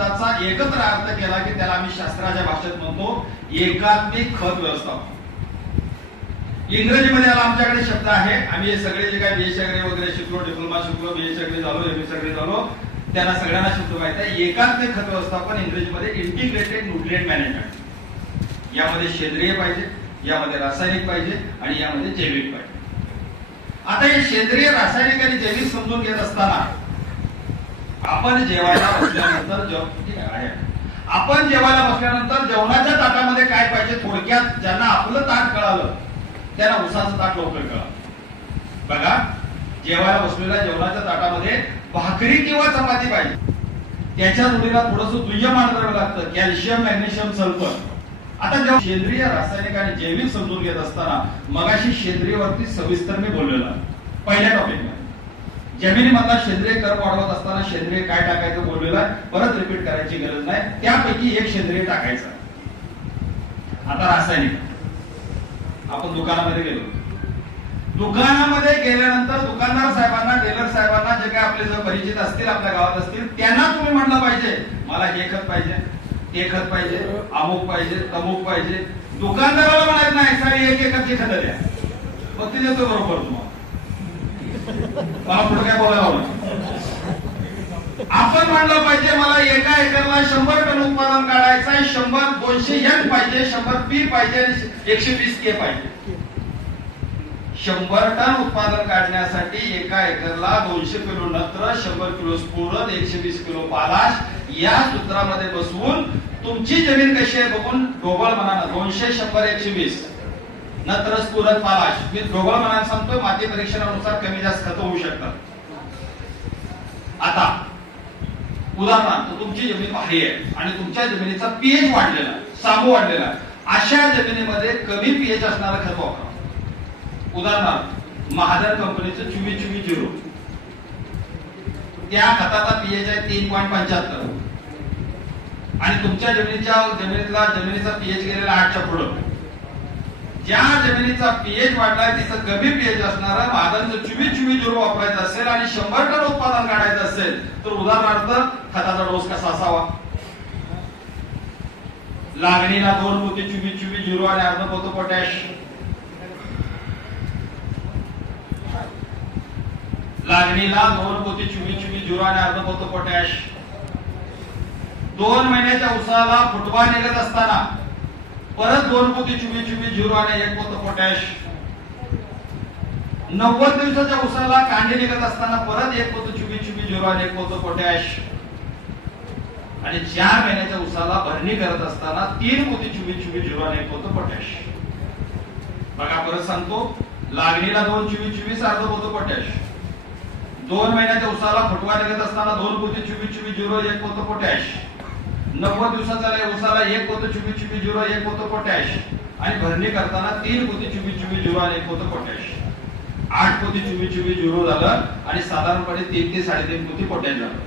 शब्दाचा एकत्र अर्थ केला की त्याला आम्ही शास्त्राच्या भाषेत म्हणतो एकात्मिक खत व्यवस्थापन इंग्रजीमध्ये याला आमच्याकडे शब्द आहे. आम्ही हे सगळे जे काय बीएस वगैरे शिकलो डिप्लोमा शिकलो बीएस अग्री झालो एमएस अग्री झालो त्यांना सगळ्यांना शब्द माहीत आहे. एकात्मिक खत व्यवस्थापन इंग्रजीमध्ये इंटिग्रेटेड न्यूट्रिएंट मॅनेजमेंट यामध्ये सेंद्रिय पाहिजे यामध्ये रासायनिक पाहिजे आणि यामध्ये जैविक पाहिजे. आता हे सेंद्रिय रासायनिक आणि जैविक समजून घेत असताना आपण जेवायला बसल्यानंतर आपण जेवायला बसल्यानंतर जेवणाच्या ताटामध्ये काय पाहिजे थोडक्यात ज्यांना आपलं ताट कळालं त्यांना उसाचं ताट लवकर कळालं. बघा जेवायला बसलेल्या जेवणाच्या ताटामध्ये भाकरी किंवा चपाती पाहिजे. त्याच्या जोडीला थोडस दुय्यम आणावं लागतं कॅल्शियम मॅग्नेशियम सल्फर. आता जेव्हा सेंद्रिय रासायनिक आणि जैविक समजून घेत असताना मगाशी सेंद्रियवरती सविस्तर मी बोललेला पहिल्या टॉपिक जमिनीमधला सेंद्रिय कर वाढवत असताना सेंद्रिय काय टाकायचं बोललेलं आहे. परत रिपीट करायची गरज नाही. त्यापैकी एक सेंद्रिय टाकायचं. आता रासायनिक. आपण दुकानामध्ये गेलो. दुकानामध्ये गेल्यानंतर दुकानदार साहेबांना टेलर साहेबांना जे काही आपले जर परिचित असतील आपल्या गावात असतील त्यांना तुम्ही म्हणलं पाहिजे मला हे खत पाहिजे ते खत पाहिजे अमुक पाहिजे तमुक पाहिजे. दुकानदाराला म्हणायचं नाही सारी एक एकच खत द्या. मग ते देतो बरोबर तुम्हाला. मला पुढे काय बोलायला आपण म्हणलं पाहिजे मला एका एकरला शंभर टन उत्पादन काढायचं आहे शंभर दोनशे एन पाहिजे शंभर पी पाहिजे आणि एकशे वीस के पाहिजे. शंभर टन उत्पादन काढण्यासाठी एका एकरला दोनशे किलो नत्र शंभर किलो स्फुरद एकशे वीस किलो पालाश या सूत्रामध्ये बसवून तुमची जमीन कशी आहे बघून ढोबळ म्हणा दोनशे शंभर एकशे वीस. नत्र तुरत पालाश मी दोघं म्हणा सांगतोय माती परीक्षणानुसार कमी जास्त खत होऊ शकतात. आता उदाहरणार्थ तुमची जमीन भारी आहे आणि तुमच्या जमिनीचा पीएच वाढलेला सांगू वाढलेला अशा जमिनीमध्ये कमी पीएच असणारं खत वापरा. उदाहरणार्थ महादर कंपनीचं चुवी चुवी झिरो. त्या खताचा पीएच आहे तीन पॉईंट पंच्याहत्तर. आणि तुमच्या जमिनीच्या जमिनीतला जमिनीचा पीएच गेलेला आठच्या पुढं. ज्या जमिनीचा पीएच वाढलाय तिथं कमी पीएच असणार महादनचं चोवीस चोवीस झिरो वापरायचं असेल आणि शंभर टन उत्पादन काढायचं असेल तर उदाहरणार्थ खताचा डोस कसा असावा? लागणीला दोन मोती चोवीस चोवीस झिरो आणि अर्ध पोतो पोटॅश लागणीला दोन पोती चोवीस चोवीस झिरो आणि अर्ध पोतो पोटॅश दोन महिन्याच्या उसाला फुटवा निघत असताना परत दोन पोती चुबी चुबी झिरो आणि एक पोत पोटॅश. नव्वद दिवसाच्या उसाला कांदे निघत असताना परत एक पोत चुबी चुबी झिरो आणि एक पोत पोटॅश. आणि चार महिन्याच्या उसाला भरणी करत असताना तीन पोती चुबी चुबी झिरो आणि एक पोत पोटॅश. बघा परत सांगतो. लागणीला दोन चुबी चोवीस अर्ध पोत पोटॅश. दोन महिन्याच्या उसाला फुटवा निघत असताना दोन पोती चुबी चुबी झिरो एक पोत पोटॅश. नव्वद दिवसाचा उसाला एक होतं चुबी चुबी झिरो एक होतं पोटॅश आणि भरणी करताना तीन पोती चुबी चुबी झिरो आणि एक होतं पोटॅश आठ पोती चुबी चुबी झिरो झालं आणि साधारणपणे तीन ते साडेतीन पोती पोटॅश झालं.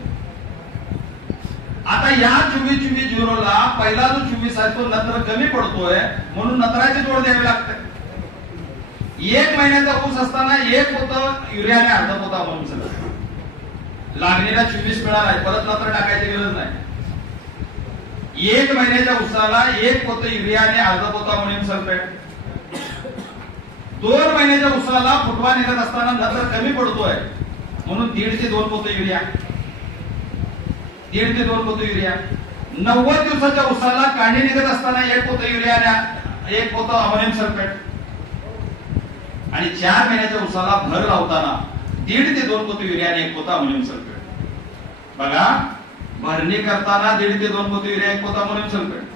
आता या चुबी चुबी झिरोला पहिला जो चुबीस आहे तो नत्र कमी पडतोय म्हणून नत्राची जोड द्यावी लागते. एक महिन्याचा ऊस असताना एक पोत युरियाने अर्धा पोता म्हणून सगळं लागणीला चोवीस मिळाला परत नत्र टाकायची गरज नाही. एक महिन्याच्या उसाला एक पोत युरिया आणि अर्धा पोता म्हणून सल्फेट. दोन महिन्याच्या उसाला फुटवा निघत असताना नंतर कमी पडतोय. म्हणून दीड ते दोन पोत युरिया. दीड ते दोन पोत युरिया. नव्वद दिवसाच्या उसाला कांडी निघत असताना एक पोत युरिया आणि एक पोत अमोनियम सल्फेट. आणि चार महिन्याच्या उसाला भर लावताना दीड ते दोन पोत युरिया आणि एक पोत अमोनियम सल्फेट. बघा भरणी करताना दीड ते दोन पोती युरिया एक पोता म्हणून सल्फेट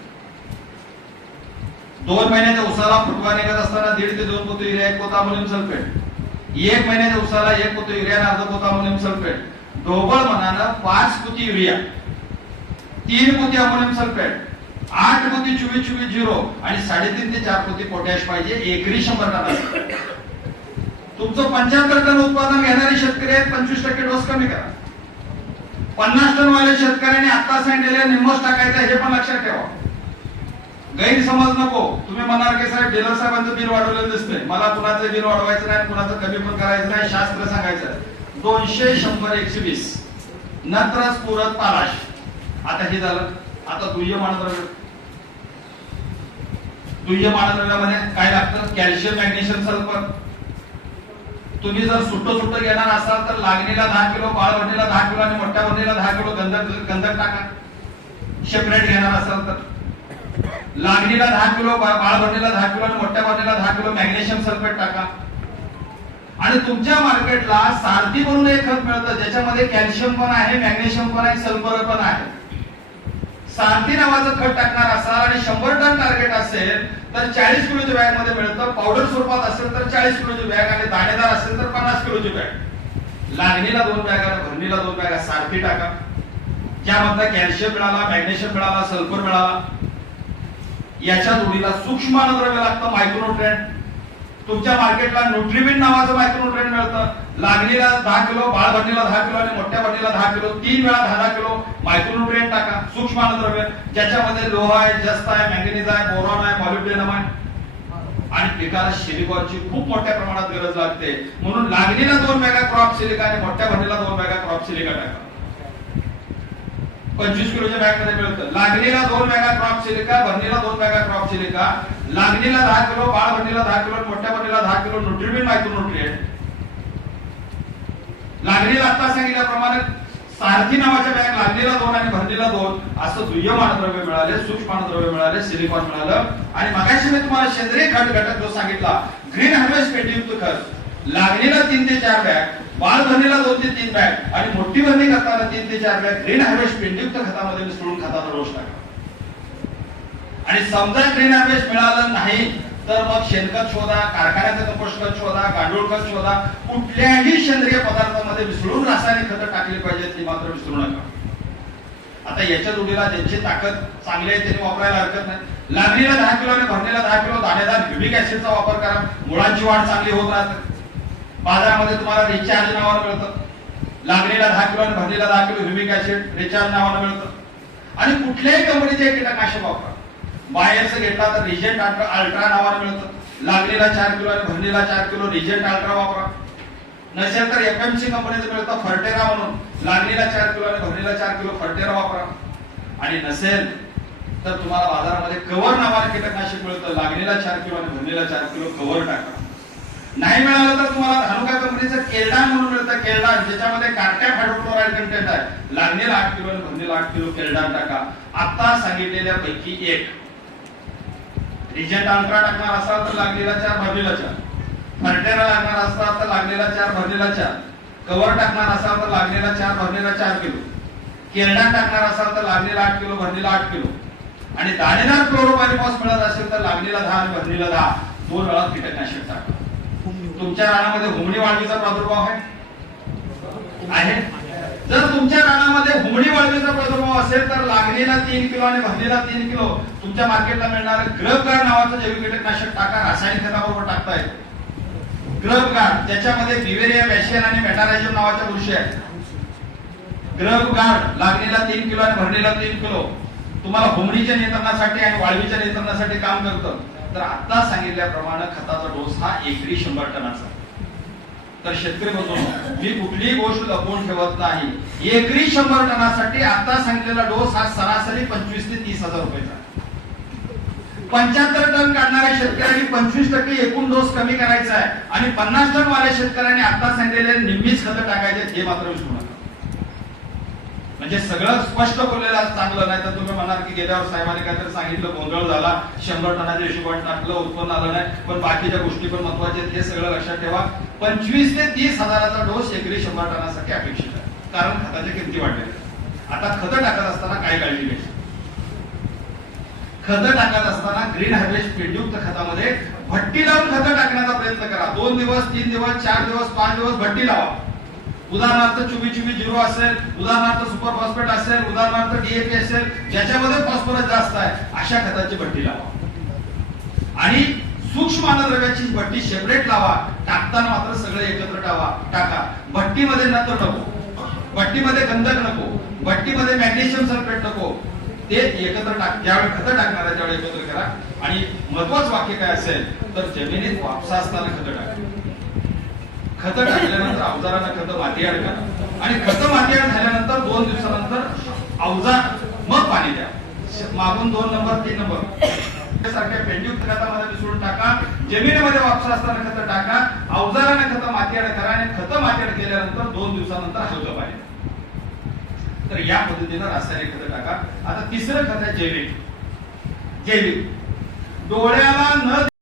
दोन महिन्याच्या उसाला फुटवा निघत असताना दीड ते दोन पोती युरिया एक पोता म्हणून सल्फेट एक महिन्याच्या उसाला एक पोत युरिया अर्ध पोता म्हणून सल्फेट ढोबळ मनानं पाच पोती युरिया तीन पोती अमोनियम सल्फेट आठ पोती चोवीस चोवीस झिरो आणि साडेतीन ते चार पोती पोटॅश पाहिजे एकरी शंभर टन तुमचं पंच्याहत्तर टन उत्पादन घेणारे शेतकरी आहेत पंचवीस टक्के डोस कमी करा. पन्नास टन वाले शेतकऱ्यांनी आता सांगितलेले निम्मोच टाकायचं हे पण लक्षात ठेवा. गैरसमज नको. तुम्ही म्हणाल की साहेब डीलर साहेबांचं बिल वाढवलेलं दिसतंय. मला कुणाचं बिल वाढवायचं नाही कुणाचं कमी पण करायचं नाही शास्त्र सांगायचं दोनशे शंभर एकशे वीस. नत्र पुरत पाराश. आता हे झालं. आता दुय्य मानद्रव्य. दुय्य मानद्रव्यामध्ये काय लागतं? Calcium magnesium sulphur. तुम्ही जर सुट्ट सुट्ट घेणार असाल तर लागणीला दहा किलो बाळ दहा किलो आणि मोठ्या भरणीला दहा किलो गंधक गंधक टाका. सेपरेट घेणार असाल तर. लागणीला दहा किलो बाळ भरणीला दहा किलो आणि मोठ्या भरणीला दहा किलो मॅग्नेशियम सल्फेट टाका. आणि तुमच्या मार्केटला सारथी म्हणून एक खत मिळतं ज्याच्यामध्ये कॅल्शियम पण आहे मॅग्नेशियम पण आहे सल्फर पण आहे. सांती नावाचं खत टाकणार असाल आणि शंभर टन टार्गेट असेल तर चाळीस किलोच्या बॅगमध्ये मिळतं. पावडर स्वरूपात असेल तर चाळीस किलोची बॅग आणि दाणेदार असेल तर पन्नास किलोची बॅग लागणीला दोन बॅगा भरणीला दोन बॅगा सारथी टाका. ज्यामधला कॅल्शियम मिळाला मॅग्नेशियम मिळाला सल्फर मिळाला. याच्या जोडीला सूक्ष्म अन्नद्रव्य लागतं मायक्रोन्युट्रेंट तुमच्या मार्केटला न्यूट्रिमिन नावाचं मायक्रोन्युट्रेंट मिळतं. लागणीला दहा किलो बाळ भरणीला दहा किलो आणि मोठ्या भरणीला दहा किलो तीन वेळा दहा दहा किलो मायक्रोन्युट्रेंट टाका. सूक्ष्म अन्नद्रव्य ज्याच्यामध्ये लोह आहे जस्त आहे मॅंगनीज आहे बोरॉन आहे मॉलिब्डेनम आहे. आणि पिकाला सिलिकॉनची खूप मोठ्या प्रमाणात गरज लागते. म्हणून लागणीला दोन मेगा क्रॉप सिलिका आणि मोठ्या भरणीला दोन मेगा क्रॉप सिलिका टाका. पंचवीस किलोच्या बॅगमध्ये मिळतं. लागणीला दोन मेगा क्रॉप सिलिका भरणीला दोन मेगा क्रॉप सिलिका लागणीला दहा किलो बाळ भरणीला दहा किलो मोठ्या भरणीला दहा किलो न्यूट्रिबिन मायक्रो मायक्रोन्युट्रिएंट लागणीला आता सांगितल्याप्रमाणे सारथी नावाच्या बॅग लागणीला दोन आणि भरणीला दोन. असं दुय्य मानद्रव्य मिळाले सूक्ष्म मानद्रव्य मिळाले सिलिकॉन मिळालं. आणि मगाशी मी तुम्हाला सेंद्रिय खत घटक जो सांगितला ग्रीन हार्वेस्ट पेटीयुक्त खत. लागणीला तीन ते चार बॅग बाल भरणीला दोन ते तीन बॅग आणि मोठी भरणी करताना तीन ते चार बॅग ग्रीन हार्वेस्ट पेंडयुक्त खतामध्ये मिसळून खताचा रोष टाका आणि समजा ग्रीन हार्वेस्ट मिळालं नाही तर मग शेणखत शोधा कारखान्याचं कंपोस्ट खत शोधा गांडूळ खत शोधा कुठल्याही सेंद्रिय पदार्थामध्ये मिसळून रासायनिक खतं टाकली पाहिजेत ती मात्र विसरू नका. आता याच्या जोडीला ज्यांची ताकद चांगली आहे त्यांनी वापरायला हरकत नाही. लागणीला दहा किलो आणि भरणीला दहा किलो दाणेदार ह्युमिक ऍसिडचा वापर करा. मुळांची वाढ चांगली होत राहते. बाजारामध्ये तुम्हाला रिचार्ज नावानं मिळतं. लागणीला दहा किलो आणि भरणीला दहा किलो ह्युमिक ऍसिड रिचार्ज नावानं मिळतं. आणि कुठल्याही कंपनीचे कीटकनाशक वापरा. बाहेरचं घेतला तर रिजेंट अल्ट्रा नावानं मिळतं. लागलेला चार किलो आणि भरणीला चार किलो रिजेंट अल्ट्रा वापरा. नसेल तर एफएमसी कंपनीचं मिळतं फर्टेरा म्हणून. लागलेला चार किलो आणि भरणीला चार किलो फर्टेरा वापरा. आणि नसेल तर तुम्हाला बाजारामध्ये कव्हर नावाने कीटकनाशक मिळतं. लागणीला चार किलो आणि भरणीला चार किलो कव्हर टाका. नाही मिळालं तर तुम्हाला धानुका कंपनीचं केल्डान म्हणून मिळतं केल्डान ज्याच्यामध्ये कार्ट्या हायड्रोक्लोराईड कंटेंट आहे. लागणीला आठ किलो आणि भरणीला आठ किलो केरडा टाका. आता सांगितलेल्या पैकी एक. रिजंट अंतरा टाकणार असाल तर लागलेला चार भरलेला चार. फर्टेरा लागणार असाल तर लागलेला चार भरलेला चार. कवर टाकणार असाल तर लागलेला चार भरलेला चार किलो. केरडा टाकणार असाल तर लागलेला आठ किलो भरलेला आठ किलो. आणि दाणेदार क्लोरोपायरिफॉस मिळत असेल तर लागलेला दहा आणि भरलेला दहा. दोन वेळा कीटकनाशक टाका. तुमच्या रानामध्ये हुमणी वाळवीचा प्रादुर्भाव आहे? आहे? जर तुमच्या रानामध्ये हुमणी वाळवीचा प्रादुर्भाव असेल तर लागणीला तीन किलो आणि भरणीला तीन किलो तुमच्या मार्केटला मिळणार ग्रबगार नावाचं जैविक कीटकनाशक टाका रासायनिक खताबरोबर टाकता येईल ग्रबगार ज्याच्यामध्ये बिवेरिया वॅशियन आणि मेटारायझम नावाच्या बुरशी आहेत ग्रबगार लागणीला तीन किलो आणि भरणीला तीन किलो. तुम्हाला हुमणीच्या नियंत्रणासाठी आणि वाळवीच्या नियंत्रणासाठी काम करतं. तर आता सांगितल्याप्रमाणे खताचा डोस हा एकरी शंभर टनाचा तर शेतकरी बंधूंनो मी कुठलीही गोष्ट लपवून ठेवत नाही. एकरी शंभर टनासाठी आता सांगितलेला डोस हा सरासरी पंचवीस ते तीस हजार रुपयाचा पंच्याहत्तर टन काढणाऱ्या शेतकऱ्यांनी पंचवीस टक्के एकूण डोस कमी करायचा आहे. आणि पन्नास टन वाल्या शेतकऱ्यांनी आता सांगितलेले निम्मीच खतं टाकायचे हे मात्र विसरू नका. म्हणजे सगळं स्पष्ट बोललेलं आज चांगलं नाही तर तुम्ही म्हणाल की गेल्यावर साहेबांनी काहीतरी सांगितलं गोंधळ झाला शंभर टनाचे हिशोबात टाकलं उत्पन्न आलं नाही पण बाकीच्या गोष्टी पण महत्त्वाच्या आहेत हे सगळं लक्षात ठेवा. पंचवीस ते तीस हजाराचा डोस एकरी शंभर टनासाठी अपेक्षित आहे कारण खताच्या किमती वाढलेल्या आता खतं टाकत असताना काय काळजी घ्यायची? खतं टाकत असताना ग्रीन हार्वेस्ट पेंडयुक्त खतामध्ये भट्टी लावून खतं टाकण्याचा प्रयत्न करा. दोन दिवस तीन दिवस चार दिवस पाच दिवस भट्टी लावा. उदाहरणार्थ चुबी चुबी झिरो असेल उदाहरणार्थ सुपर फॉस्फेट असेल उदाहरणार्थ डीएपी असेल ज्याच्यामध्ये फॉस्फरस जास्त आहे अशा खताची भट्टी लावा. आणि सूक्ष्म अन्नद्रव्याची भट्टी सेपरेट लावा. टाकताना मात्र सगळे एकत्र टावा. टाका. भट्टीमध्ये नत्र नको. भट्टीमध्ये गंधक नको. भट्टीमध्ये मॅग्नेशियम सल्फेट नको. ते एकत्र टाक. ज्यावेळी खतं टाकणार आहे त्यावेळी एकत्र करा. आणि महत्वाचं वाक्य काय असेल तर जमिनीत वापसा असताना खतं टाका. खतं टाकल्यानंतर अवजारांना खतं माती करा. आणि खतं मातीआड झाल्यानंतर दोन दिवसानंतर अवजार मग पाणी द्या. मागून दोन नंबर तीन नंबर. सारख्या पेंडयुक्त खतामध्ये मिसळून टाका. जमिनीमध्ये वापसा असताना खतं टाका. अवजाराने खतं मातीआड करा आणि खतं मातीआड केल्यानंतर दोन दिवसानंतर हलकं पाणी तर या पद्धतीनं रासायनिक खतं टाका. आता तिसरं खत आहे जैविक. जैविक. डोळ्याला न